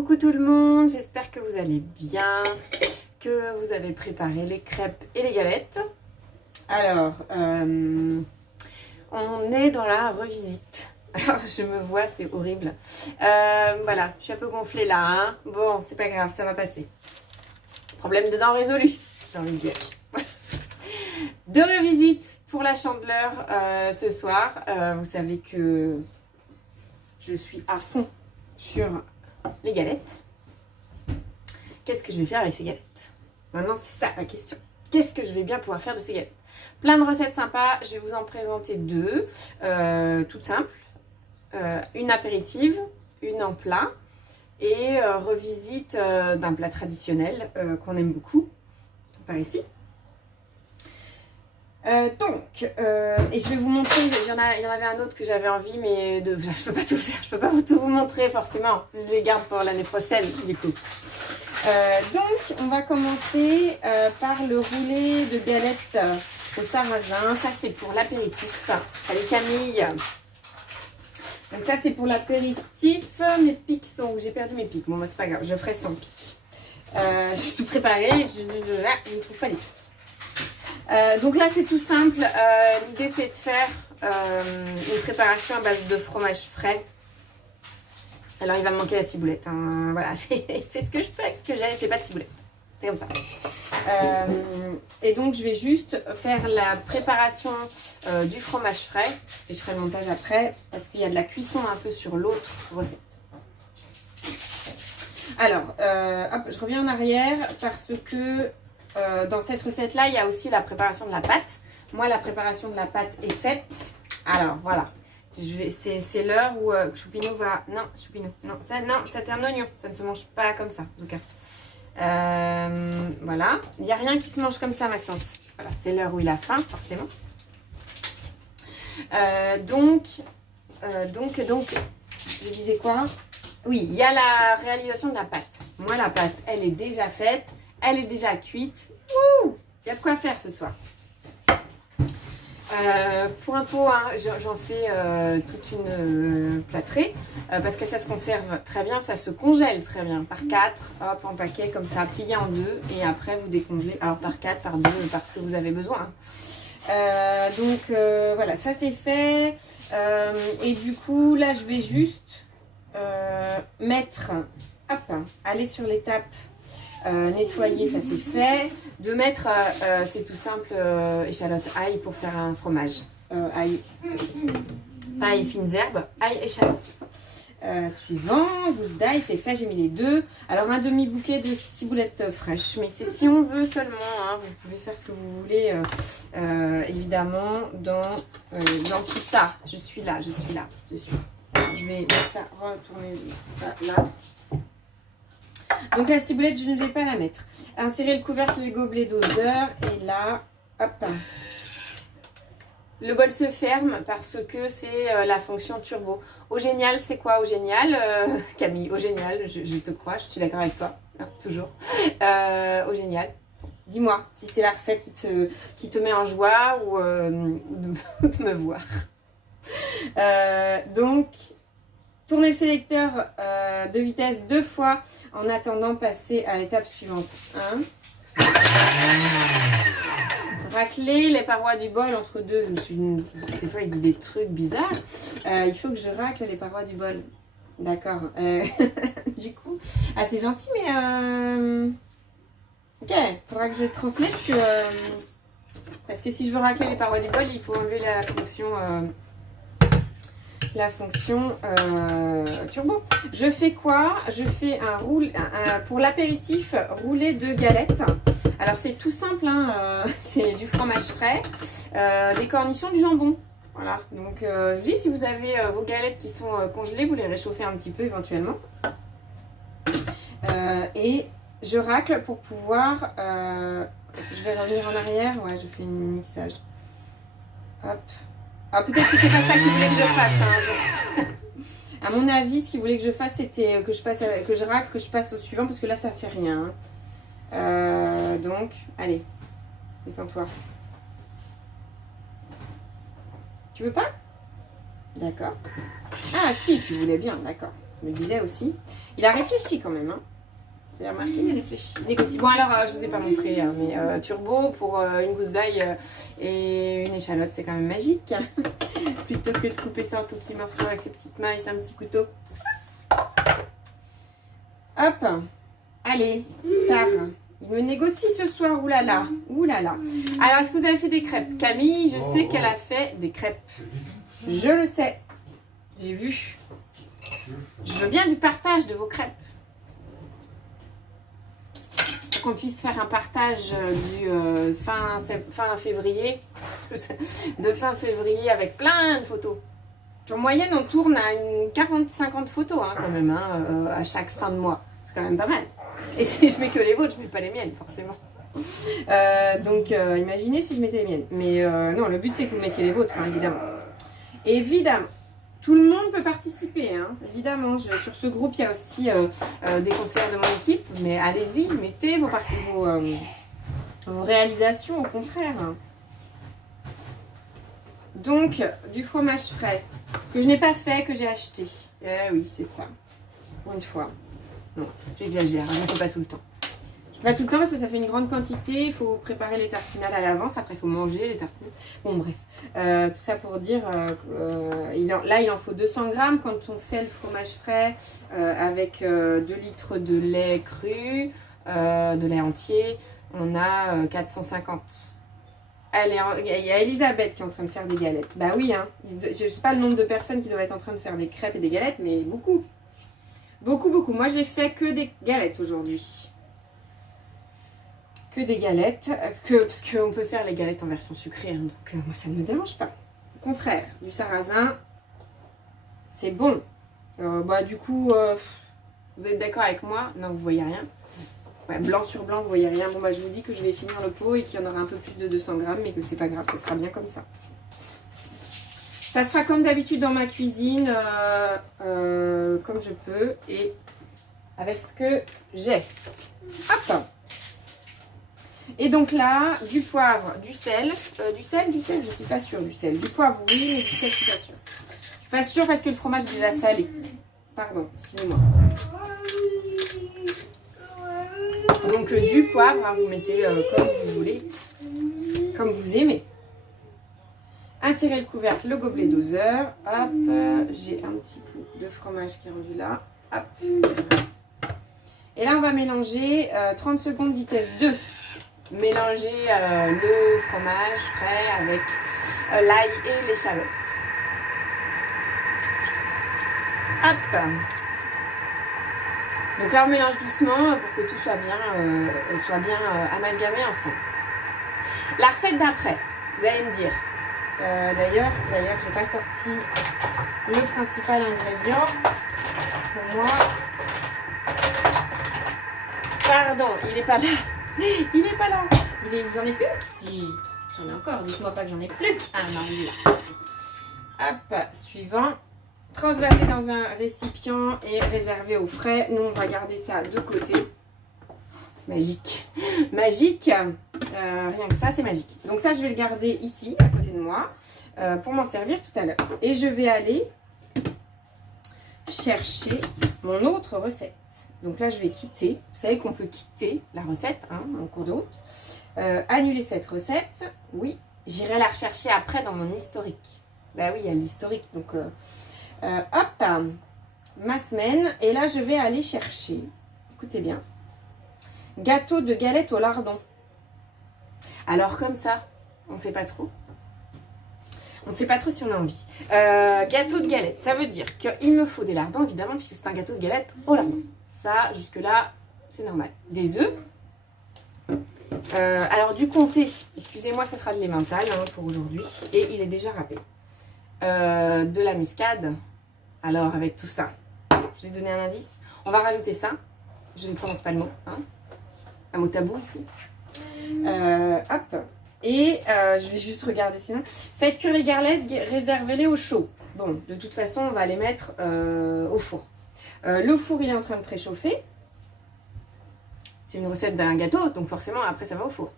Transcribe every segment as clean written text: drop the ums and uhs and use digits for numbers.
Coucou tout le monde, j'espère que vous allez bien, que vous avez préparé les crêpes et les galettes. Alors, on est dans la revisite. Alors, je me vois, c'est horrible. Voilà, je suis un peu gonflée là. Hein. Bon, c'est pas grave, ça va passer. Problème de dents résolu, j'ai envie de dire. De revisite pour la Chandeleur ce soir. Vous savez que je suis à fond sur les galettes. Qu'est-ce que je vais faire avec ces galettes? Maintenant, c'est ça la question. Qu'est-ce que je vais bien pouvoir faire de ces galettes? Plein de recettes sympas. Je vais vous en présenter deux, toutes simples. Une apéritive, une en plat et revisite d'un plat traditionnel qu'on aime beaucoup par ici. Et je vais vous montrer, il y en avait un autre que j'avais envie, mais je peux pas tout faire, je peux pas tout vous montrer forcément, je les garde pour l'année prochaine du coup. Donc on va commencer par le roulé de galettes au sarrasin. Ça c'est pour l'apéritif. Allez Camille. Donc ça c'est pour l'apéritif. Mes pics sont où? J'ai perdu mes pics. Bon bah c'est pas grave, je ferai sans pics. J'ai tout préparé, je ne trouve pas les pics. Donc là c'est tout simple, l'idée c'est de faire une préparation à base de fromage frais. Alors il va me manquer la ciboulette, hein. Voilà, j'ai fait ce que je peux avec ce que j'ai pas de ciboulette, c'est comme ça. Et donc je vais juste faire la préparation du fromage frais et je ferai le montage après parce qu'il y a de la cuisson un peu sur l'autre recette. Alors, hop, je reviens en arrière parce que dans cette recette là il y a aussi la préparation de la pâte. Moi la préparation de la pâte est faite. Alors voilà, c'est l'heure où Choupinou va... Non Choupinou, non c'est un oignon, ça ne se mange pas comme ça en tout cas. Voilà, il n'y a rien qui se mange comme ça Maxence. Voilà, c'est l'heure où il a faim forcément. Donc je disais quoi? Oui, il y a la réalisation de la pâte. Moi la pâte elle est déjà faite. Elle est déjà cuite. Ouh, il y a de quoi faire ce soir. Pour info, hein, j'en fais toute une plâtrée parce que ça se conserve très bien, ça se congèle très bien. Par 4, hop, en paquet comme ça, plié en 2 et après vous décongelez. Alors par 4, par 2, parce que vous avez besoin. Voilà, ça c'est fait. Et du coup, là je vais juste mettre, hop, aller sur l'étape. Nettoyer, ça c'est fait. De mettre, c'est tout simple, échalote ail pour faire un fromage. Ail, pas ail fines herbes, ail échalote. Suivant, gousse d'ail, c'est fait, j'ai mis les deux. Alors un demi-bouquet de ciboulette fraîche, mais c'est si on veut seulement, hein, vous pouvez faire ce que vous voulez, évidemment, dans tout ça. Je suis là. Je vais mettre ça, retourner ça là. Donc la ciboulette, je ne vais pas la mettre. Insérer le couvercle des gobelets doseur. Et là, hop. Le bol se ferme parce que c'est la fonction turbo. Au génial, c'est quoi au génial Camille, au génial, je te crois, je suis d'accord avec toi. Hein, toujours. Au génial. Dis-moi si c'est la recette qui te met en joie ou de me voir. Donc... Tournez le sélecteur de vitesse 2 fois en attendant passer à l'étape suivante. 1. Racler les parois du bol entre deux. Des fois, il dit des trucs bizarres. Il faut que je racle les parois du bol. D'accord. Du coup, c'est gentil, mais... Ok, il faudra que je transmette que... Parce que si je veux racler les parois du bol, il faut enlever la fonction turbo. Je fais quoi? Je fais pour l'apéritif roulé de galettes. Alors c'est tout simple, hein, c'est du fromage frais, des cornichons, du jambon. Voilà, donc je vous dis, si vous avez vos galettes qui sont congelées, vous les réchauffez un petit peu éventuellement. Et je racle pour pouvoir... je vais revenir en arrière, ouais, je fais un mixage. Hop. Alors peut-être que c'était pas ça qu'il voulait que je fasse. Hein, à mon avis, ce qu'il voulait que je fasse, c'était que je racle, que je passe au suivant, parce que là, ça fait rien. Donc, allez, détends-toi. Tu veux pas? D'accord. Ah si, tu voulais bien, d'accord. Je me disais aussi. Il a réfléchi quand même. Hein. Vous avez remarqué, il réfléchit. Négocie. Bon alors, je ne vous ai pas montré, hein, mais turbo pour une gousse d'ail et une échalote, c'est quand même magique. Plutôt que de couper ça en tout petits morceaux avec ses petites mains et un petit couteau. Hop. Allez, tard. Il me négocie ce soir, oulala, oulala. Alors, est-ce que vous avez fait des crêpes? Camille, je sais qu'elle a fait des crêpes. Je le sais. J'ai vu. Je veux bien du partage de vos crêpes. Pour qu'on puisse faire un partage du fin février. De fin février avec plein de photos. En moyenne, on tourne à une 40-50 photos hein, quand même, hein, à chaque fin de mois. C'est quand même pas mal. Et si je mets que les vôtres, je mets pas les miennes, forcément. Donc, imaginez si je mettais les miennes. Mais non, le but, c'est que vous mettiez les vôtres, hein, évidemment. Évidemment. Tout le monde peut participer, hein, évidemment. Sur ce groupe, il y a aussi des conseillers de mon équipe. Mais allez-y, mettez vos réalisations, au contraire. Donc, du fromage frais, que je n'ai pas fait, que j'ai acheté. Eh oui, c'est ça. Pour une fois. Non, j'exagère, je ne fais pas tout le temps. Je ne fais pas tout le temps parce que ça fait une grande quantité. Il faut préparer les tartinades à l'avance. Après, il faut manger les tartinades. Bon, bref. Tout ça pour dire, là, il en faut 200 grammes quand on fait le fromage frais avec 2 litres de lait cru, de lait entier. On a 450. Il y a Elisabeth qui est en train de faire des galettes. Bah oui, hein. Je ne sais pas le nombre de personnes qui doivent être en train de faire des crêpes et des galettes, mais beaucoup. Beaucoup, beaucoup. Moi, j'ai fait que des galettes aujourd'hui. Que des galettes. Parce qu'on peut faire les galettes en version sucrée. Hein, donc, moi, ça ne me dérange pas. Au contraire, du sarrasin, c'est bon. Du coup, vous êtes d'accord avec moi? Non, vous voyez rien. Ouais, blanc sur blanc, vous voyez rien. Bon, je vous dis que je vais finir le pot et qu'il y en aura un peu plus de 200 grammes, mais que c'est pas grave, ça sera bien comme ça. Ça sera comme d'habitude dans ma cuisine, comme je peux et avec ce que j'ai. Hop! Et donc là, du poivre, du sel. Du sel, je suis pas sûre du sel. Du poivre, oui, mais du sel, je suis pas sûre. Je suis pas sûre parce que le fromage est déjà salé. Pardon, excusez-moi. Donc du poivre, hein, vous mettez comme vous voulez, comme vous aimez. Insérez le couvercle, le gobelet doseur. Hop, j'ai un petit coup de fromage qui est rendu là. Hop. Et là, on va mélanger 30 secondes vitesse 2. Mélanger le fromage frais avec l'ail et l'échalote. Hop. Donc là, on mélange doucement pour que tout soit bien amalgamé ensemble. La recette d'après, vous allez me dire. D'ailleurs, je n'ai pas sorti le principal ingrédient pour moi. Pardon, il n'est pas là. Il n'est pas là. J'en ai plus? Si, j'en ai encore. Dites-moi pas que j'en ai plus. Ah non, il est là. Hop, suivant. Transvaser dans un récipient et réserver au frais. Nous, on va garder ça de côté. C'est magique. Magique. Rien que ça, c'est magique. Donc ça, je vais le garder ici, à côté de moi, pour m'en servir tout à l'heure. Et je vais aller chercher mon autre recette. Donc là, je vais quitter. Vous savez qu'on peut quitter la recette hein, en cours de route. Annuler cette recette. Oui, j'irai la rechercher après dans mon historique. Bah oui, il y a l'historique. Donc, hop, ma semaine. Et là, je vais aller chercher, écoutez bien, gâteau de galette au lardon. Alors comme ça, on ne sait pas trop. On ne sait pas trop si on a envie. Gâteau de galette, ça veut dire qu'il me faut des lardons, évidemment, puisque c'est un gâteau de galette au lardon. Ça, jusque-là, c'est normal. Des œufs. Alors, du comté, excusez-moi, ça sera de l'emmental hein, pour aujourd'hui. Et il est déjà râpé. De la muscade. Alors, avec tout ça, je vous ai donné un indice. On va rajouter ça. Je ne prononce pas le mot. Hein. Un mot tabou ici. Hop. Et je vais juste regarder sinon. Faites cuire les galettes, réservez-les au chaud. Bon, de toute façon, on va les mettre au four. Le four, il est en train de préchauffer. C'est une recette d'un gâteau, donc forcément, après, ça va au four.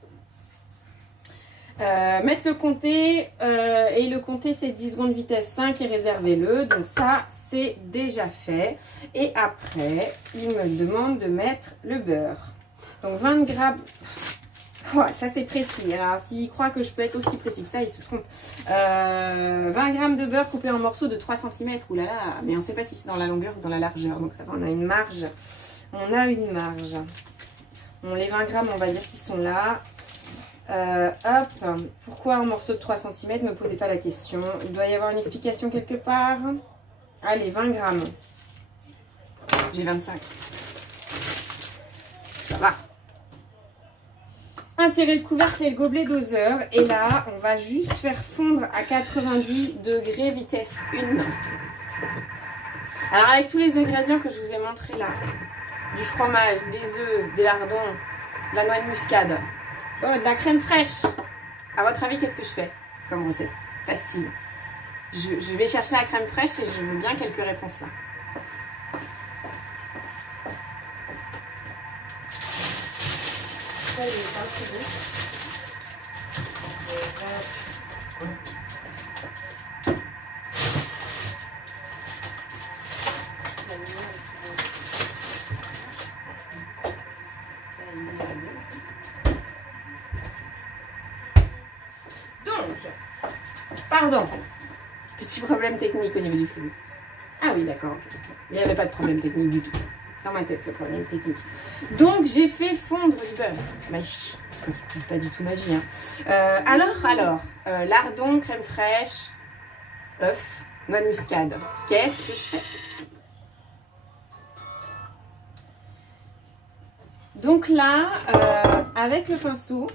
Mettre le comté, et le comté c'est 10 secondes vitesse 5 et réservez-le. Donc ça, c'est déjà fait. Et après, il me demande de mettre le beurre. Donc 20 grammes... Oh, ça c'est précis. Alors s'il croit que je peux être aussi précis que ça, il se trompe. 20 grammes de beurre coupé en morceaux de 3 cm. Ouh là là, mais on ne sait pas si c'est dans la longueur ou dans la largeur. Donc ça va, on a une marge. On a une marge. Bon, les 20 grammes, on va dire qu'ils sont là. Hop. Pourquoi en morceaux de 3 cm? Ne me posez pas la question. Il doit y avoir une explication quelque part. Allez, 20 grammes. J'ai 25. Ça va. Insérer le couvercle et le gobelet doseur. Et là, on va juste faire fondre à 90 degrés vitesse 1. Alors, avec tous les ingrédients que je vous ai montrés là, du fromage, des œufs, des lardons, de la noix de muscade, de la crème fraîche. À votre avis, qu'est-ce que je fais comme recette? Facile. Je vais chercher la crème fraîche et je veux bien quelques réponses là. Ça, il est pas très bon. Pardon, petit problème technique au niveau du frigo. Ah oui, d'accord. Okay. Il n'y avait pas de problème technique du tout. Dans ma tête, le problème technique. Donc, j'ai fait fondre du beurre. Magie. Pas du tout magie. Hein. Alors, lardon, crème fraîche, œuf, noix de muscade. Qu'est-ce que je fais? Donc là, avec le pinceau,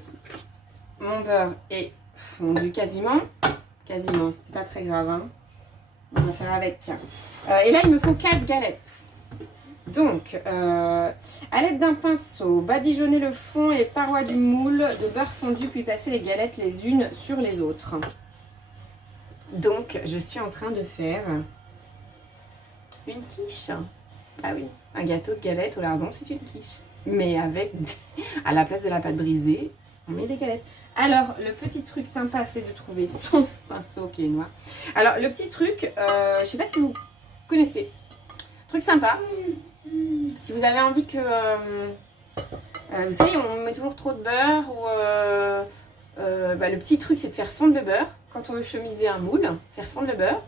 mon beurre est fondu quasiment. Quasiment, c'est pas très grave. Hein. On va faire avec. Et là, il me faut 4 galettes. Donc, à l'aide d'un pinceau, badigeonner le fond et les parois du moule de beurre fondu, puis placer les galettes les unes sur les autres. Donc, je suis en train de faire une quiche. Ah oui, un gâteau de galettes au lardon, c'est une quiche. Mais avec, à la place de la pâte brisée, on met des galettes. Alors, le petit truc sympa, c'est de trouver son pinceau qui est noir. Alors, le petit truc, je ne sais pas si vous connaissez. Truc sympa, si vous avez envie que... vous savez, on met toujours trop de beurre. Ou, le petit truc, c'est de faire fondre le beurre. Quand on veut chemiser un moule, faire fondre le beurre.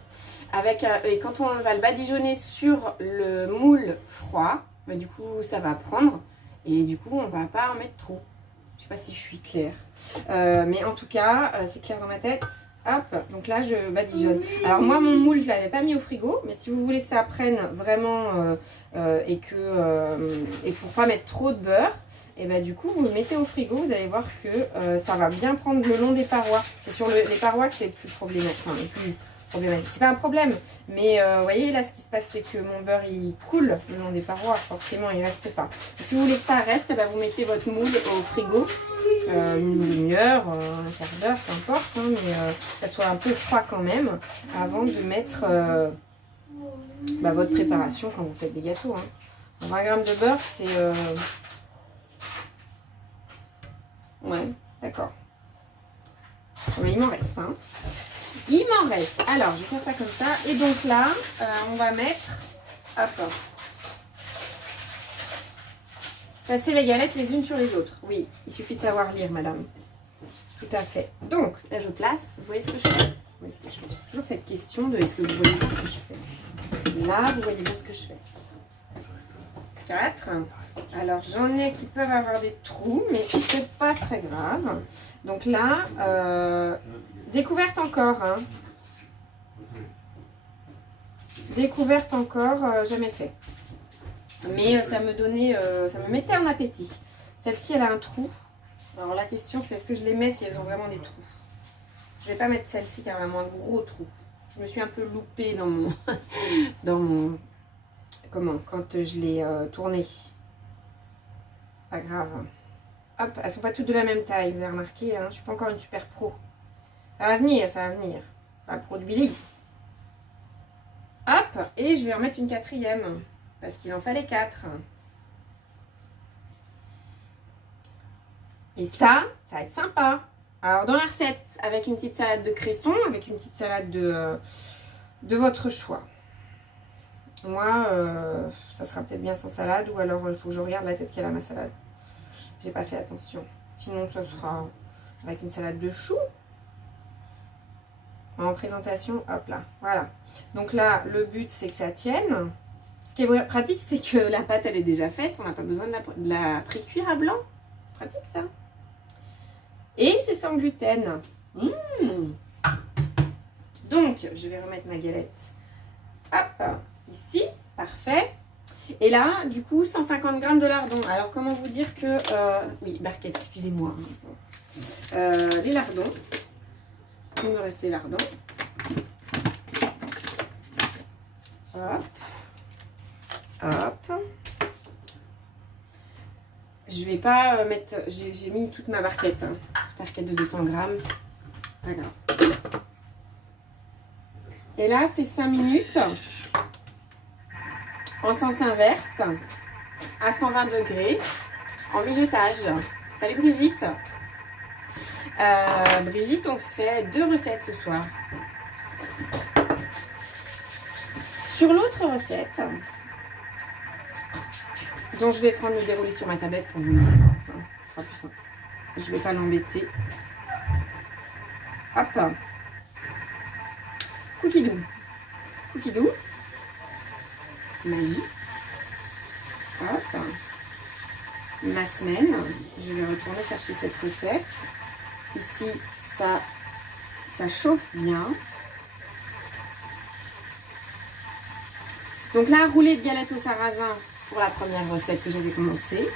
Et quand on va le badigeonner sur le moule froid, du coup, ça va prendre. Et du coup, on ne va pas en mettre trop. Je ne sais pas si je suis claire. Mais en tout cas, c'est clair dans ma tête. Hop, donc là, je badigeonne. Alors moi, mon moule, je ne l'avais pas mis au frigo. Mais si vous voulez que ça prenne vraiment et pour ne pas mettre trop de beurre, et du coup, vous le mettez au frigo. Vous allez voir que ça va bien prendre le long des parois. C'est sur les parois que c'est le plus problématique. Enfin, le plus problématique. C'est pas un problème. Mais vous voyez, là, ce qui se passe, c'est que mon beurre, il coule le long des parois. Forcément, il ne reste pas. Donc, si vous voulez que ça reste, vous mettez votre moule au frigo. Une demi-heure, un quart d'heure, peu importe, hein, mais que ça soit un peu froid quand même, avant de mettre votre préparation quand vous faites des gâteaux. Hein. 20 grammes de beurre, c'est... Ouais, d'accord. Mais il m'en reste. Hein. Il m'en reste. Alors, je vais faire ça comme ça. Et donc là, on va mettre... Hop. Passer les galettes les unes sur les autres. Oui, il suffit de savoir lire, madame. Tout à fait. Donc, là, je place. Vous voyez ce que je fais? Vous voyez ce que je fais? C'est toujours cette question de est-ce que vous voyez bien ce que je fais? Là, vous voyez bien ce que je fais. 4. Alors, j'en ai qui peuvent avoir des trous, mais c'est pas très grave. Donc là, découverte encore. Hein. Découverte encore, jamais fait. Mais ça me mettait en appétit. Celle-ci, elle a un trou. Alors la question, c'est est-ce que je les mets si elles ont vraiment des trous? Je vais pas mettre celle-ci qui a vraiment un gros trou. Je me suis un peu loupée dans mon... quand je l'ai tournée. Pas grave. Hop, elles sont pas toutes de la même taille, vous avez remarqué. Hein, je suis pas encore une super pro. Ça va venir, ça va venir. Pas pro de Billy. Hop, et je vais en mettre une 4e. Parce qu'il en fallait 4. Et ça va être sympa. Alors, dans la recette, avec une petite salade de cresson, avec une petite salade de votre choix. Moi, ça sera peut-être bien sans salade, ou alors il faut que je regarde la tête qu'elle a ma salade. J'ai pas fait attention. Sinon, ce sera avec une salade de choux. En présentation, hop là, voilà. Donc là, le but, c'est que ça tienne. Ce qui est pratique, c'est que la pâte, elle est déjà faite. On n'a pas besoin de la pré-cuire à blanc. C'est pratique, ça. Et c'est sans gluten. Donc, je vais remettre ma galette. Hop, ici, parfait. Et là, du coup, 150 g de lardons. Alors, comment vous dire que... oui, barquette, excusez-moi. Les lardons. Il me reste les lardons. Hop. Hop. Je vais pas mettre... J'ai mis toute ma barquette. Hein. Barquette de 200 g. Pas grave. Et là, c'est 5 minutes en sens inverse à 120 degrés en mijotage. Salut Brigitte. Brigitte, on fait 2 recettes ce soir. Sur l'autre recette, dont je vais prendre le déroulé sur ma tablette pour vous le dire, ce sera plus simple. Je ne vais pas l'embêter. Hop. Cookie doux. Cookie doux. Magie. Hop. Ma semaine. Je vais retourner chercher cette recette. Ici, ça chauffe bien. Donc là, roulé de galettes au sarrasin pour la première recette que j'avais commencé.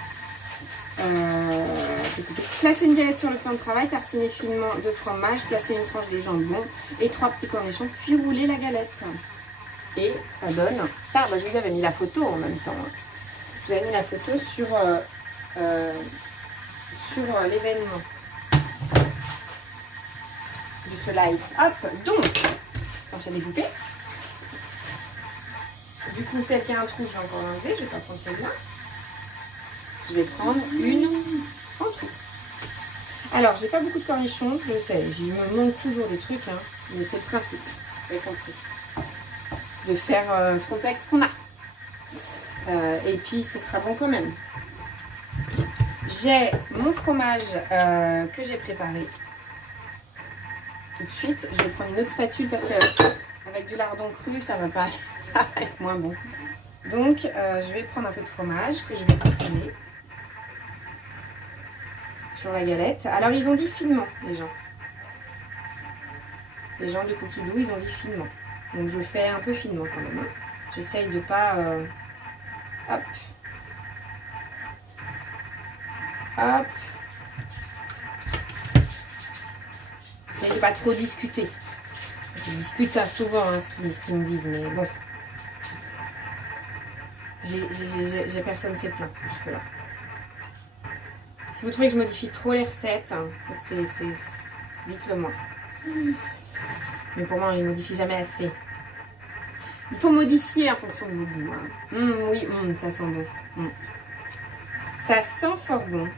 Placer une galette sur le plan de travail, tartiner finement de fromage, placer une tranche de jambon et 3 petits cornichons, puis rouler la galette. Et ça donne ça. Bah, je vous avais mis la photo en même temps. Je vous avais mis la photo sur l'événement de ce live. Hop, donc, quand j'ai découpé. Du coup, celle qui a un trou, je vais encore l'enlever. Je vais pas prendre celle-là. Je vais prendre une en tout. Alors, j'ai pas beaucoup de cornichons, je sais. Il me manque toujours des trucs, hein, mais c'est le principe. Vous avez compris. De faire ce qu'on peut avec ce qu'on a. Et puis, ce sera bon quand même. J'ai mon fromage que j'ai préparé. Tout de suite, je vais prendre une autre spatule parce que avec du lardon cru, ça va être moins bon. Donc, je vais prendre un peu de fromage que je vais tartiner sur la galette. Alors, ils ont dit finement, les gens. Les gens de Cookie Doux, ils ont dit finement. Donc, je fais un peu finement quand même. Hein. J'essaye de pas... hop. Hop. J'essaye de pas trop discuter. Je discute souvent hein, ce qu'ils me disent, mais bon. J'ai personne s'est plaint jusque-là. Si vous trouvez que je modifie trop les recettes, hein, dites-le moi. Mais pour moi, on les modifie jamais assez. Il faut modifier en fonction de vos goûts. Hein. Oui, ça sent bon. Ça sent fort bon.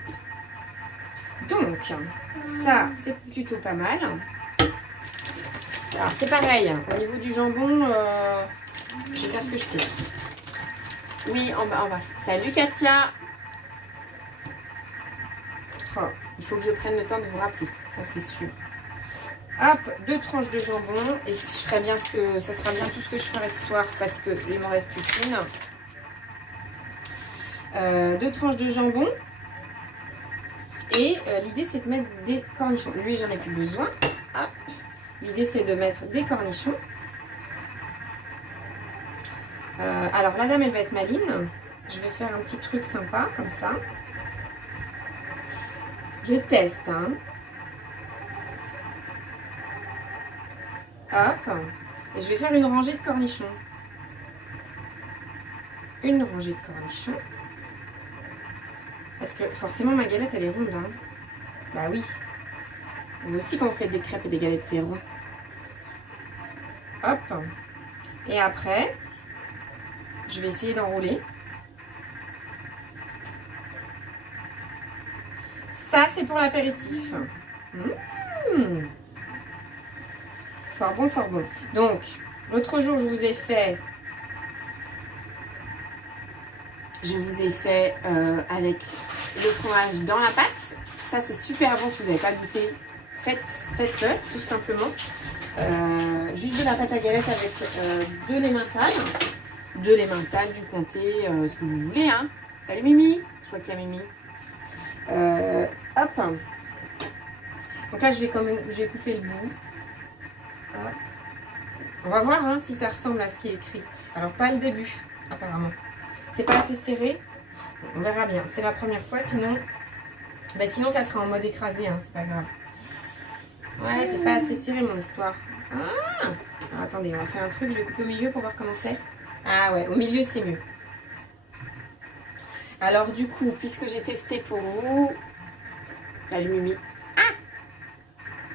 Donc, ça, c'est plutôt pas mal. Alors, c'est pareil. Au niveau du jambon, je vais faire ce que je fais. Oui, en bas. Salut Katia. Oh, il faut que je prenne le temps de vous rappeler. Ça, c'est sûr. Hop, 2 tranches de jambon. Et je ferai bien ça sera bien tout ce que je ferai ce soir parce qu'il m'en reste plus qu'une. 2 tranches de jambon. Et l'idée, c'est de mettre des cornichons. Lui, j'en ai plus besoin. Hop. L'idée, c'est de mettre des cornichons. Alors, la dame, elle va être maline. Je vais faire un petit truc sympa, comme ça. Je teste, hein. Hop. Et je vais faire une rangée de cornichons. Une rangée de cornichons. Parce que forcément, ma galette, elle est ronde, hein. Bah oui. Vous aussi, quand vous faites des crêpes et des galettes, c'est rond. Hop. Et après, je vais essayer d'enrouler. Ça, c'est pour l'apéritif. Mmh. Fort bon, fort bon. Donc, l'autre jour, je vous ai fait avec le fromage dans la pâte. Ça, c'est super bon si vous n'avez pas goûté. Faites-le, tout simplement. Juste de la pâte à galette avec de l'emmental. De l'emmental, du comté, ce que vous voulez. Hein. Salut Mimi. Je crois qu'il y a Mimi. Hop. Donc là, je vais couper le bout. Hop. On va voir hein, si ça ressemble à ce qui est écrit. Alors, pas le début, apparemment. C'est pas assez serré. On verra bien. C'est la première fois, sinon ça sera en mode écrasé. Hein, c'est pas grave. Ouais, c'est pas assez serré, mon histoire. Ah alors, attendez, on va faire un truc. Je vais couper au milieu pour voir comment c'est. Ah ouais, au milieu, c'est mieux. Alors, du coup, puisque j'ai testé pour vous... Salut, Mimi.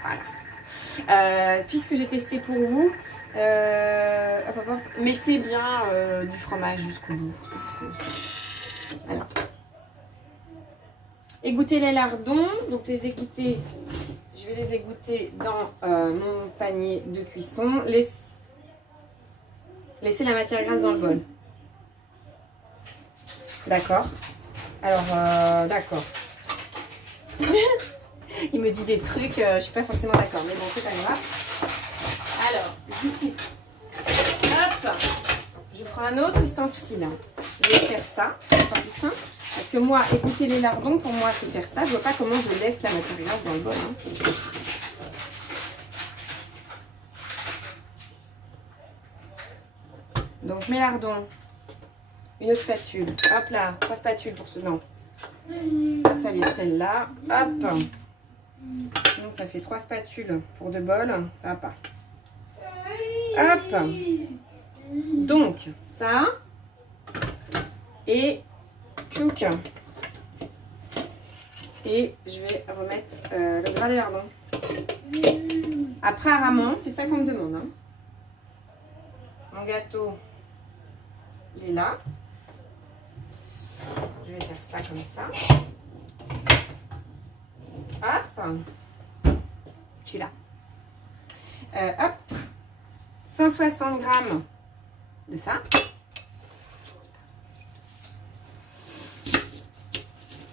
Voilà. Puisque j'ai testé pour vous, mettez bien du fromage jusqu'au bout. Alors, égouttez les lardons. Donc les égoutter, je vais les égoutter dans mon panier de cuisson. Laissez la matière grasse dans le bol. D'accord. Alors, d'accord. Il me dit des trucs, je suis pas forcément d'accord, mais bon, c'est pas grave. Alors, du coup, hop, je prends un autre ustensile. Je vais faire ça, c'est pas plus simple. Parce que moi, égoutter les lardons, pour moi, c'est faire ça. Je vois pas comment je laisse la matière grasse dans le bol. Hein. Donc, mes lardons, une autre spatule. Hop là, 3 spatules pour ce nom. Ça vient celle-là. Hop. Sinon, ça fait 3 spatules pour 2 bols. Ça va pas. Hop. Donc, ça. Et tchouk. Et je vais remettre le gras des lardons. Après, apparemment, c'est ça qu'on me demande. Hein. Mon gâteau, il est là. Je vais faire ça comme ça. Hop. Celui-là. Hop. 160 grammes de ça.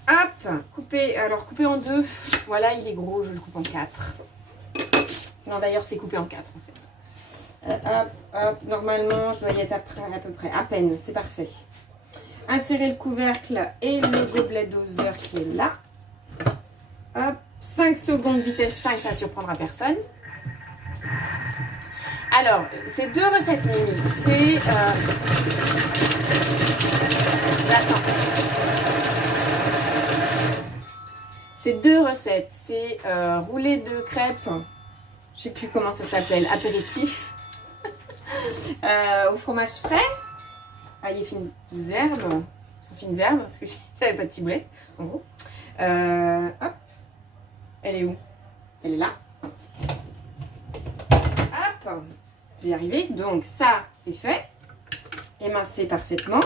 Hop. Coupé en 2. Voilà, il est gros, je le coupe en 4. Non, d'ailleurs, c'est coupé en 4 en fait. Hop, hop. Normalement, je dois y être à peu près. À peine, c'est parfait. Insérez le couvercle et le gobelet doseur qui est là. Hop, 5 secondes, vitesse 5, ça ne surprendra personne. Alors, ces 2 recettes, Mimi, c'est... J'attends. Ces 2 recettes, c'est roulé de crêpes, je ne sais plus comment ça s'appelle, apéritif, au fromage frais. Ah, il y a fines herbes, sans fines herbes, parce que j'avais pas de ciboulette, en gros. Hop, elle est où? Elle est là. Hop, j'y arrivé. Donc ça, c'est fait. Émincé parfaitement.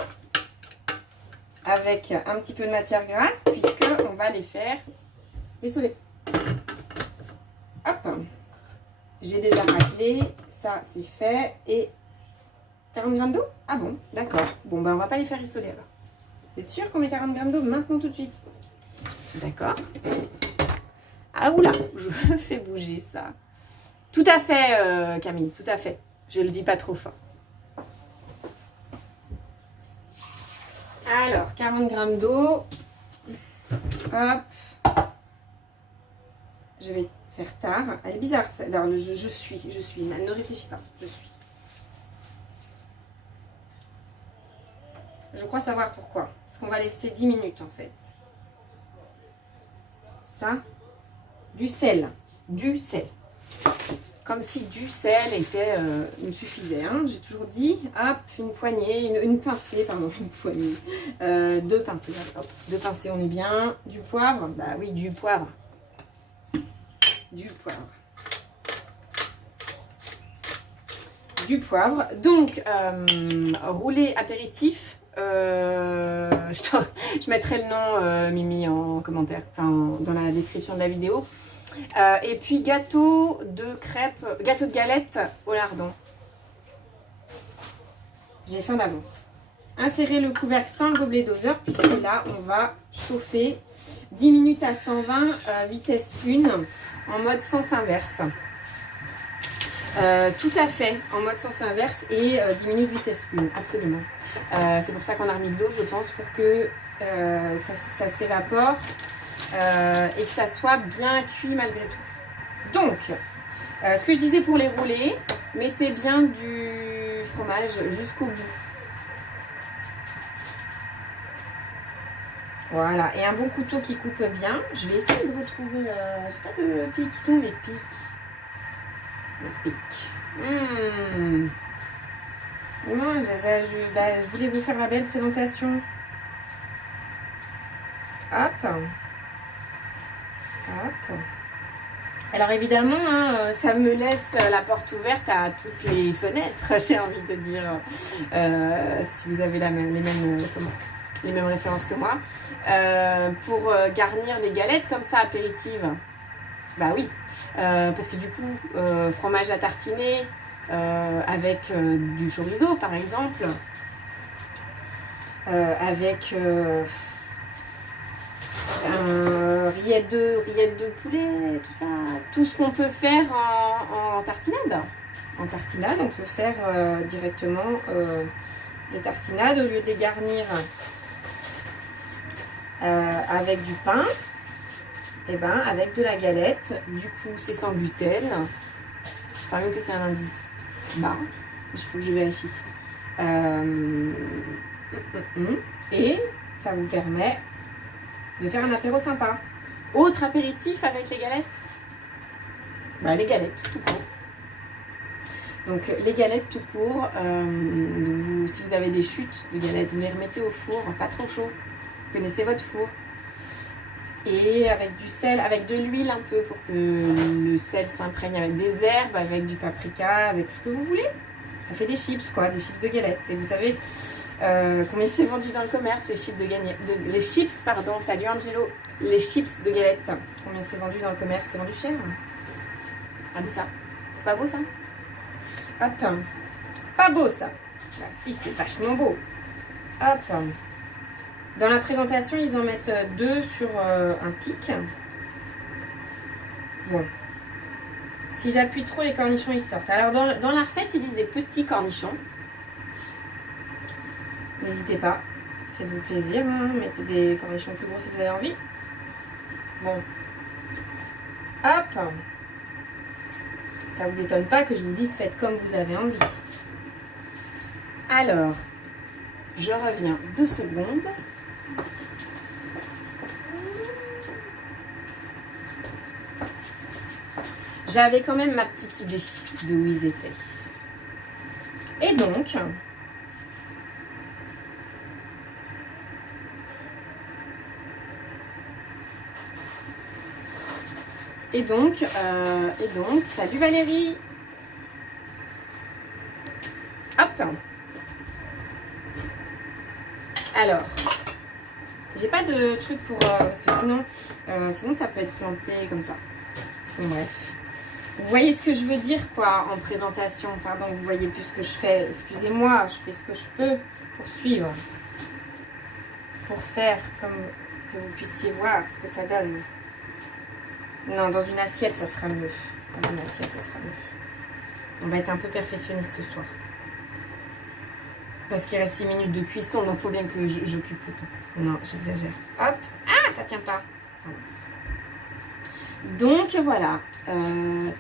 Avec un petit peu de matière grasse, puisque on va les faire rissoler. Hop, j'ai déjà raclé. Ça, c'est fait. Et 40 grammes d'eau? Ah bon, d'accord. Bon, ben on va pas les faire rissoler alors. Vous êtes sûr qu'on met 40 grammes d'eau maintenant tout de suite? D'accord. Ah oula, je fais bouger ça. Tout à fait, Camille, tout à fait. Je le dis pas trop fort. Alors, 40 grammes d'eau. Hop. Je vais faire tard. Elle est bizarre. Alors, je suis. Ne réfléchis pas. Je suis. Je crois savoir pourquoi. Parce qu'on va laisser 10 minutes en fait. Ça. Du sel. Du sel. Comme si du sel me suffisait. Hein. J'ai toujours dit, hop, une poignée, une pincée, pardon, une poignée. 2 pincées, hop, 2 pincées, on est bien. Du poivre, bah oui, du poivre. Du poivre. Du poivre. Donc, roulé apéritif. Je mettrai le nom, Mimi, en commentaire, enfin, dans la description de la vidéo. Et puis gâteau de crêpes, gâteau de galette au lardon. J'ai faim d'avance. Insérez le couvercle sans le gobelet doseur puisque là on va chauffer 10 minutes à 120 vitesse 1 en mode sens inverse. Tout à fait en mode sens inverse et 10 minutes vitesse 1, absolument. C'est pour ça qu'on a remis de l'eau, je pense, pour que ça s'évapore et que ça soit bien cuit malgré tout. Donc, ce que je disais pour les rouler, mettez bien du fromage jusqu'au bout. Voilà, et un bon couteau qui coupe bien. Je vais essayer de retrouver, je sais pas de pics, qui sont les pics. Les pics. Non, je voulais vous faire la belle présentation. Hop. Hop. Alors évidemment, hein, ça me laisse la porte ouverte à toutes les fenêtres, j'ai envie de dire, si vous avez les mêmes références que moi, pour garnir les galettes comme ça, apéritives. Bah oui, parce que du coup, fromage à tartiner avec du chorizo par exemple, avec rillettes de poulet, tout ça, tout ce qu'on peut faire en tartinade. En tartinade, on peut faire directement les tartinades au lieu de les garnir avec du pain, et ben avec de la galette. Du coup, c'est sans gluten. Je crois même que c'est un indice bas. Il faut que je vérifie. Et ça vous permet de faire un apéro sympa. Autre apéritif avec les galettes, bah, les galettes tout court. Donc les galettes tout court, donc si vous avez des chutes de galettes, vous les remettez au four, pas trop chaud. Vous connaissez votre four. Et avec du sel, avec de l'huile un peu pour que le sel s'imprègne, avec des herbes, avec du paprika, avec ce que vous voulez. Ça fait des chips quoi, des chips de galettes. Et vous savez combien c'est vendu dans le commerce, les chips, pardon, salut Angelo, les chips de galettes. Combien c'est vendu dans le commerce, c'est vendu cher. Regardez ça, c'est pas beau ça? Hop, pas beau ça. Bah si, c'est vachement beau. Hop. Dans la présentation, ils en mettent 2 sur un pic. Bon. Si j'appuie trop, les cornichons, ils sortent. Alors, dans la recette, ils disent des petits cornichons. N'hésitez pas. Faites-vous plaisir. Hein. Mettez des cornichons plus gros si vous avez envie. Bon. Hop. Ça vous étonne pas que je vous dise faites comme vous avez envie. Alors, je reviens 2 secondes. J'avais quand même ma petite idée de où ils étaient. Et donc, salut Valérie. Hop. Alors, j'ai pas de truc pour parce que sinon ça peut être planté comme ça. Bon, bref. Vous voyez ce que je veux dire quoi en présentation. Pardon, vous voyez plus ce que je fais. Excusez-moi, je fais ce que je peux pour suivre. Pour faire comme que vous puissiez voir ce que ça donne. Non, dans une assiette, ça sera mieux. Dans une assiette, ça sera mieux. On va être un peu perfectionniste ce soir. Parce qu'il reste 6 minutes de cuisson, donc il faut bien que j'occupe le temps. Non, j'exagère. Hop. Ah, ça tient pas. Voilà. Donc voilà,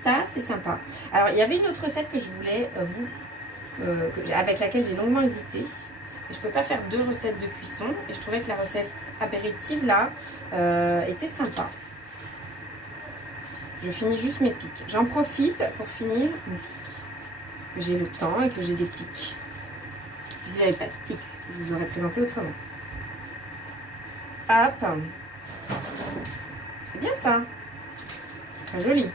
ça c'est sympa. Alors il y avait une autre recette que je voulais avec laquelle j'ai longuement hésité. Et je ne peux pas faire 2 recettes de cuisson. Et je trouvais que la recette apéritive là était sympa. Je finis juste mes pics. J'en profite pour finir mes pics. Que j'ai le temps et que j'ai des pics. Si j'avais pas de pics, je vous aurais présenté autrement. Hop. C'est bien ça. Très joli.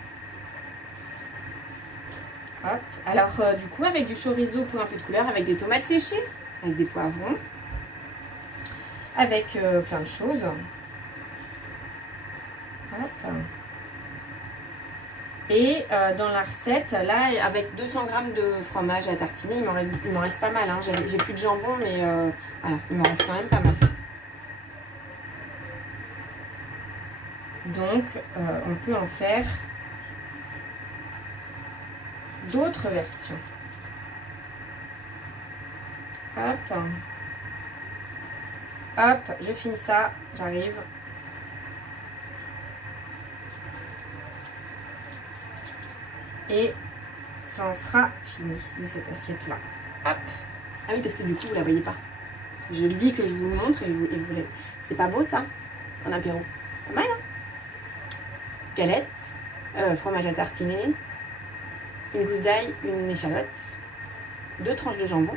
Hop. Alors du coup avec du chorizo pour un peu de couleur, avec des tomates séchées, avec des poivrons, avec plein de choses. Hop. Et dans la recette, là, avec 200 g de fromage à tartiner, il m'en reste pas mal. Hein. J'ai plus de jambon, mais voilà, il m'en reste quand même pas mal. Donc, on peut en faire d'autres versions. Hop. Hop, je finis ça, j'arrive. Et ça en sera fini de cette assiette-là. Hop. Ah oui, parce que du coup, vous la voyez pas. Je le dis que je vous le montre et vous c'est pas beau ça? En apéro. Pas mal, hein? Galette, fromage à tartiner, une gousse d'ail, une échalote, 2 tranches de jambon.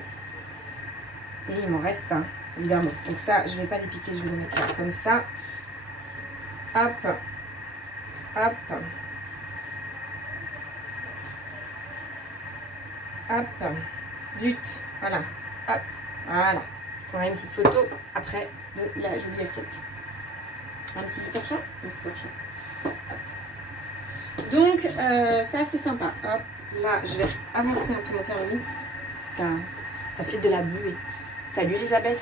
Et il m'en reste un, évidemment. Donc ça, je vais pas les piquer, je vais les mettre là, comme ça. Hop. Hop. Hop. Zut. Voilà. Hop. Voilà. On a une petite photo après de la jolie assiette. Un petit torchon. Un petit torchon. Donc, ça c'est sympa. Hop, là, je vais avancer un peu mon Thermomix. Ça fait de la buée. Salut Elisabeth.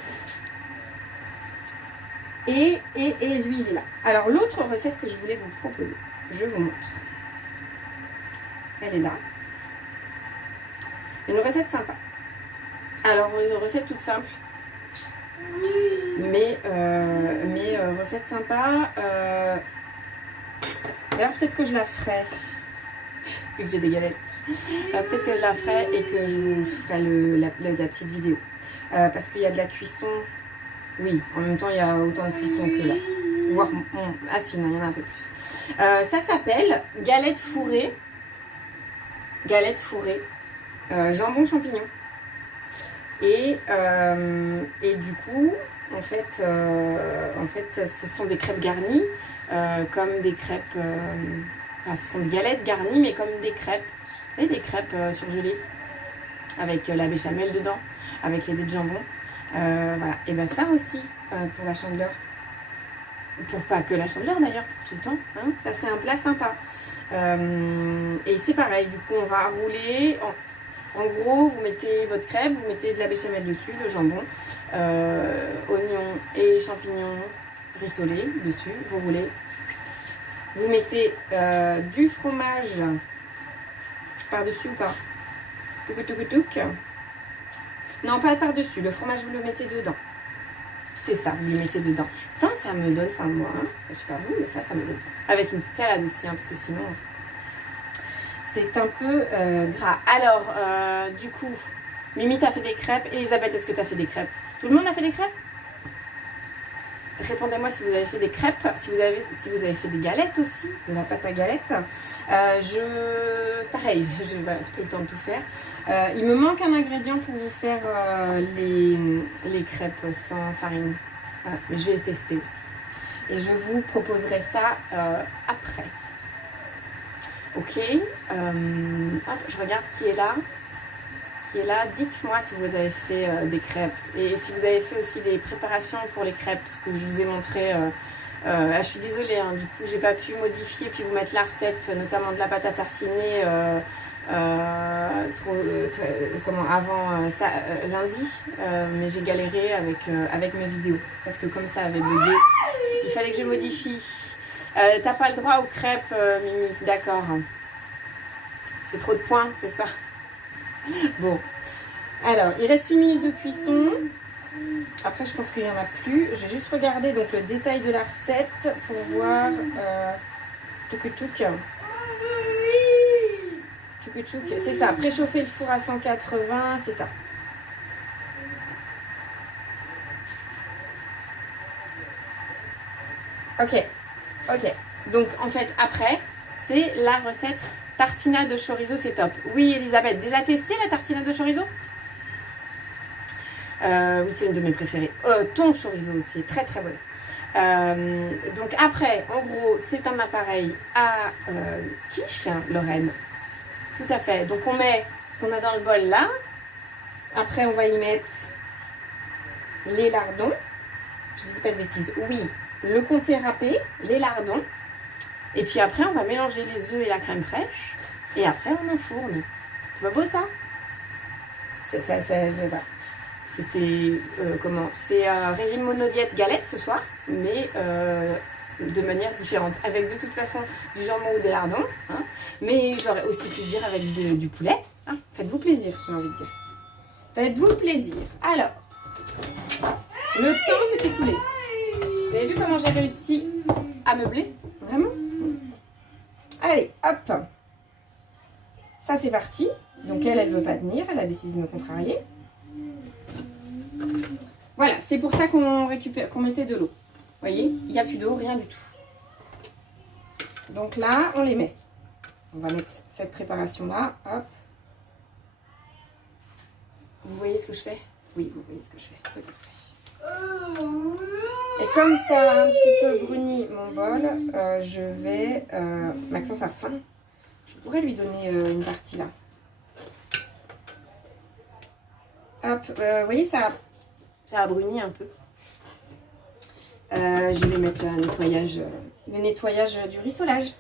Et lui, il est là. Alors, l'autre recette que je voulais vous proposer, je vous montre. Elle est là. Une recette sympa. Alors, une recette toute simple. Mais recette sympa. D'ailleurs, peut-être que je la ferai, vu que j'ai des galettes. Peut-être que je la ferai et que je vous ferai la petite vidéo. Parce qu'il y a de la cuisson. Oui, en même temps, il y a autant de cuisson que là. Voire, ah si, non, il y en a un peu plus. Ça s'appelle galette fourrée. Galette fourrée. Jambon champignon. Et du coup, en fait, ce sont des crêpes garnies. Comme des crêpes, ce sont des galettes garnies, mais comme des crêpes, et des crêpes surgelées, avec la béchamel dedans, avec les dés de jambon. Voilà, et bien ça aussi, pour la Chandeleur, pour pas que la Chandeleur d'ailleurs, pour tout le temps, hein, ça c'est un plat sympa. Et c'est pareil, du coup on va rouler, en gros vous mettez votre crêpe, vous mettez de la béchamel dessus, le jambon, oignons et champignons rissolé dessus, vous roulez. Vous mettez du fromage par-dessus ou pas? Touc. Non, pas par-dessus, le fromage vous le mettez dedans. C'est ça, vous le mettez dedans. Ça me donne faim moi, hein. Je sais pas vous, mais ça me donne faim. Avec une petite salade aussi, hein, parce que sinon, c'est un peu gras. Alors, du coup, Mimi t'as fait des crêpes. Elisabeth, est-ce que t'as fait des crêpes? Tout le monde a fait des crêpes? Répondez-moi si vous avez fait des crêpes, si vous avez fait des galettes aussi, de la pâte à galettes. C'est pareil, je n'ai pas le temps de tout faire. Il me manque un ingrédient pour vous faire les crêpes sans farine. Mais je vais tester aussi. Et je vous proposerai ça après. Ok. Hop, je regarde qui est là. Dites-moi si vous avez fait des crêpes et si vous avez fait aussi des préparations pour les crêpes, parce que je vous ai montré, je suis désolée, hein, du coup j'ai pas pu modifier puis vous mettre la recette, notamment de la pâte à tartiner avant lundi, mais j'ai galéré avec mes vidéos, parce que comme ça avait bugué, il fallait que je modifie. T'as pas le droit aux crêpes, Mimi, d'accord. C'est trop de points, c'est ça? Bon, alors il reste 8 minutes de cuisson. Après je pense qu'il n'y en a plus. J'ai juste regardé donc le détail de la recette pour voir c'est ça, préchauffer le four à 180, c'est ça. Ok, donc en fait après c'est la recette tartinade de chorizo, c'est top. Oui, Elisabeth, déjà testé la tartinade de chorizo? Oui, c'est une de mes préférées. Thon chorizo aussi, très très bon. Donc après, en gros, c'est un appareil à quiche, Lorraine. Tout à fait. Donc on met ce qu'on a dans le bol là. Après, on va y mettre les lardons. Je ne dis pas de bêtises. Oui, le comté râpé, les lardons. Et puis après, on va mélanger les œufs et la crème fraîche. Et après, on enfourne. C'est pas beau ça? C'est comment? C'est un régime monodiète galette ce soir, mais de manière différente. Avec de toute façon du jambon ou des lardons. Hein, mais j'aurais aussi pu dire avec du poulet. Hein. Faites-vous plaisir, j'ai envie de dire. Faites-vous plaisir. Alors, le temps s'est écoulé. Vous avez vu comment j'ai réussi à meubler? Vraiment? Allez, hop. Ça, c'est parti. Donc, elle veut pas tenir. Elle a décidé de me contrarier. Voilà, c'est pour ça qu'on mettait de l'eau. Vous voyez, il n'y a plus d'eau, rien du tout. Donc là, on les met. On va mettre cette préparation-là. Hop. Vous voyez ce que je fais? Oui, vous voyez ce que je fais. C'est parfait. Et comme ça a un petit peu bruni mon bol, je vais... Maxence a faim. Je pourrais lui donner une partie là. Hop, vous voyez, ça a bruni un peu. Je vais mettre le nettoyage du rissolage.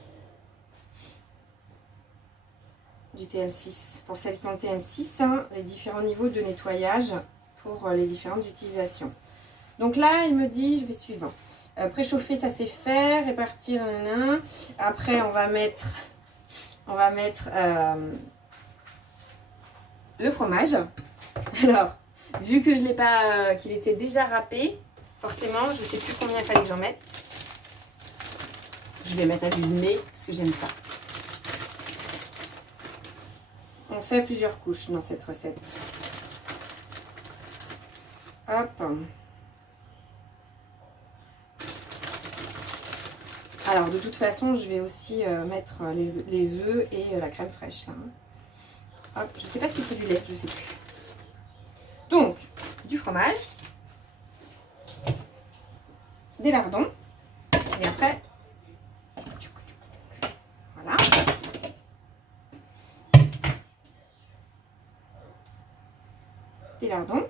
Du TM6. Pour celles qui ont le TM6, hein, les différents niveaux de nettoyage pour les différentes utilisations. Donc là, il me dit, je vais suivant. Préchauffer, ça c'est fait. Répartir, après on va mettre le fromage. Alors, vu que je l'ai pas, qu'il était déjà râpé, forcément, je ne sais plus combien il fallait que j'en mette. Je vais mettre à du lait parce que j'aime pas. On fait plusieurs couches dans cette recette. Hop. Alors, de toute façon, je vais aussi mettre les œufs et la crème fraîche. Là. Hop, je ne sais pas s'il faut du lait, je ne sais plus. Donc, du fromage, des lardons, et après, voilà. Des lardons.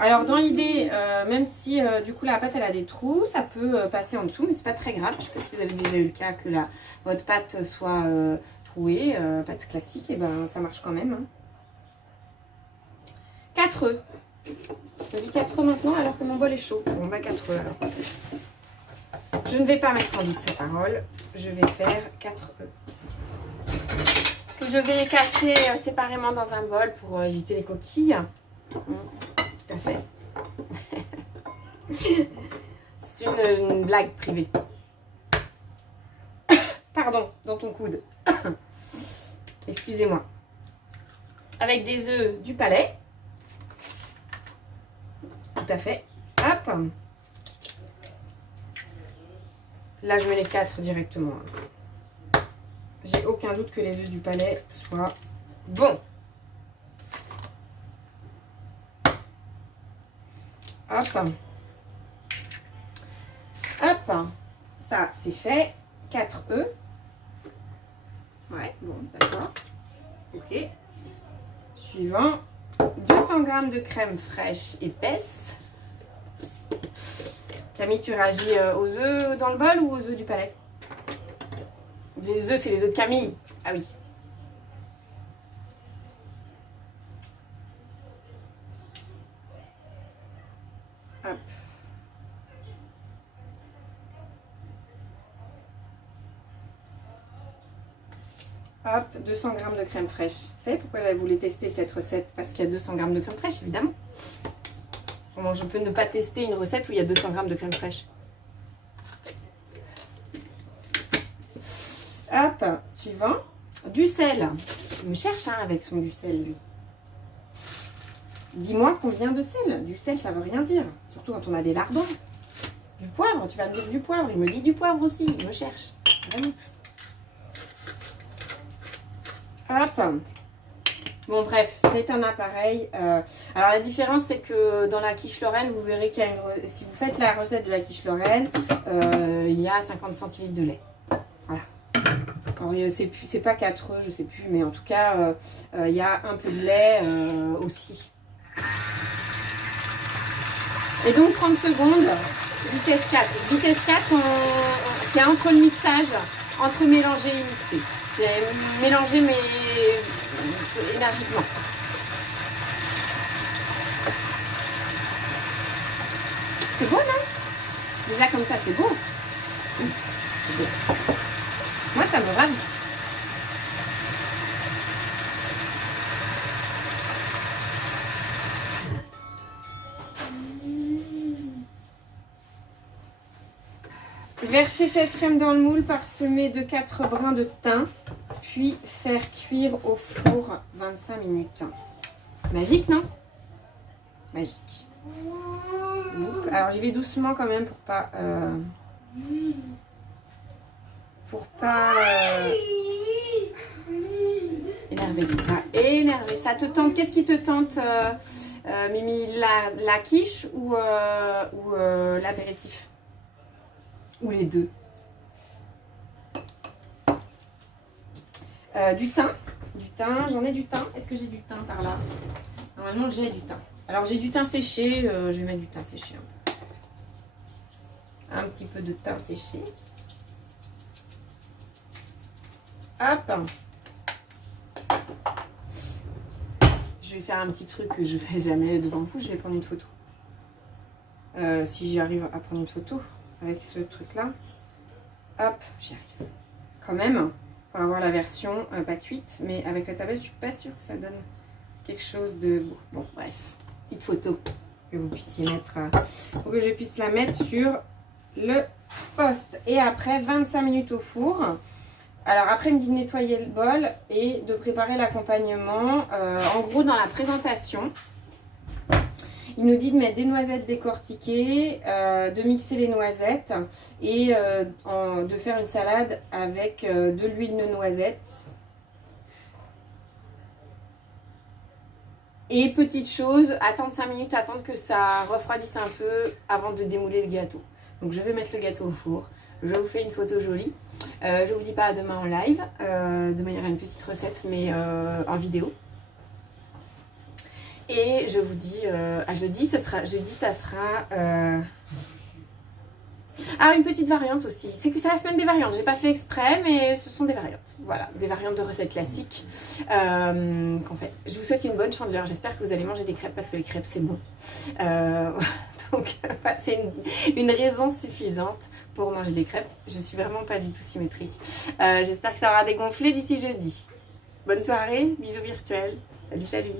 Alors dans l'idée, même si du coup la pâte elle a des trous, ça peut passer en dessous, mais c'est pas très grave. Je sais pas si vous avez déjà eu le cas que votre pâte soit trouée, pâte classique, et ben ça marche quand même. Hein. 4 œufs. Je dis 4 œufs maintenant alors que mon bol est chaud. Bon, on va 4 œufs alors. Je ne vais pas mettre en doute sa parole. Je vais faire 4 œufs. Que je vais casser séparément dans un bol pour éviter les coquilles. Tout à fait. C'est une blague privée. Pardon, dans ton coude. Excusez-moi. Avec des œufs du Palais. Tout à fait. Hop. Là, je mets les 4 directement. J'ai aucun doute que les œufs du Palais soient bons. Hop. Hop. Ça, c'est fait. 4 œufs. Ouais, bon, d'accord. Ok. Suivant. 200 g de crème fraîche épaisse. Camille, tu réagis aux œufs dans le bol ou aux œufs du Palais? Les œufs, c'est les œufs de Camille. Ah oui. Hop. Hop, 200 g de crème fraîche. Vous savez pourquoi j'avais voulu tester cette recette? Parce qu'il y a 200 g de crème fraîche, évidemment. Comment je peux ne pas tester une recette où il y a 200 g de crème fraîche? Hop, suivant. Du sel. Il me cherche hein, avec son du sel, lui. Dis-moi combien de sel. Du sel, ça veut rien dire. Surtout quand on a des lardons. Du poivre, tu vas me dire du poivre. Il me dit du poivre aussi. Il me cherche. Vraiment. Hop. Bon, bref, c'est un appareil. Alors, la différence, c'est que dans la quiche Lorraine, vous verrez qu'il y a une... Si vous faites la recette de la quiche Lorraine, il y a 50 centilitres de lait. Voilà. Alors, c'est pas 4 œufs, je sais plus, mais en tout cas, il y a un peu de lait aussi. Et donc, 30 secondes Vitesse 4. Vitesse 4, c'est entre le mixage, entre mélanger et mixer. C'est mélanger mais énergiquement. C'est beau, non? Déjà comme ça, c'est beau. Moi, ça me ravit. Verser cette crème dans le moule, parsemer de 4 brins de thym, puis faire cuire au four 25 minutes. Magique, non? Magique. Alors j'y vais doucement quand même pour pas énerver, c'est ça. Énerver. Ça te tente? Qu'est-ce qui te tente, Mimi? La quiche ou l'apéritif? Ou les deux? Du thym. Du thym, j'en ai du thym. Est-ce que j'ai du thym par là? Normalement, j'ai du thym. Alors, j'ai du thym séché. Je vais mettre du thym séché un peu. Un petit peu de thym séché. Hop. Je vais faire un petit truc que je fais jamais devant vous. Je vais prendre une photo. Si j'y arrive à prendre une photo avec ce truc-là. Hop, j'y arrive. Quand même, pour avoir la version pas cuite. Mais avec la tablette, je suis pas sûre que ça donne quelque chose de beau. Bon, bref. Petite photo que vous puissiez mettre. Pour que je puisse la mettre sur le poste. Et après, 25 minutes au four. Alors après, il me dit de nettoyer le bol et de préparer l'accompagnement. En gros, dans la présentation, il nous dit de mettre des noisettes décortiquées, de mixer les noisettes et de faire une salade avec de l'huile de noisette. Et petite chose, attendre 5 minutes, attendre que ça refroidisse un peu avant de démouler le gâteau. Donc je vais mettre le gâteau au four. Je vous fais une photo jolie. Je vous dis pas à demain en live. Demain il y aura une petite recette mais en vidéo. Et je vous dis à jeudi, ça sera ah, une petite variante aussi. C'est que c'est la semaine des variantes. J'ai pas fait exprès, mais ce sont des variantes. Voilà, des variantes de recettes classiques qu'on fait. Je vous souhaite une bonne chandeleur. J'espère que vous allez manger des crêpes parce que les crêpes c'est bon. Donc c'est une raison suffisante pour manger des crêpes. Je suis vraiment pas du tout symétrique. J'espère que ça aura dégonflé d'ici jeudi. Bonne soirée, bisous virtuels. Salut, salut.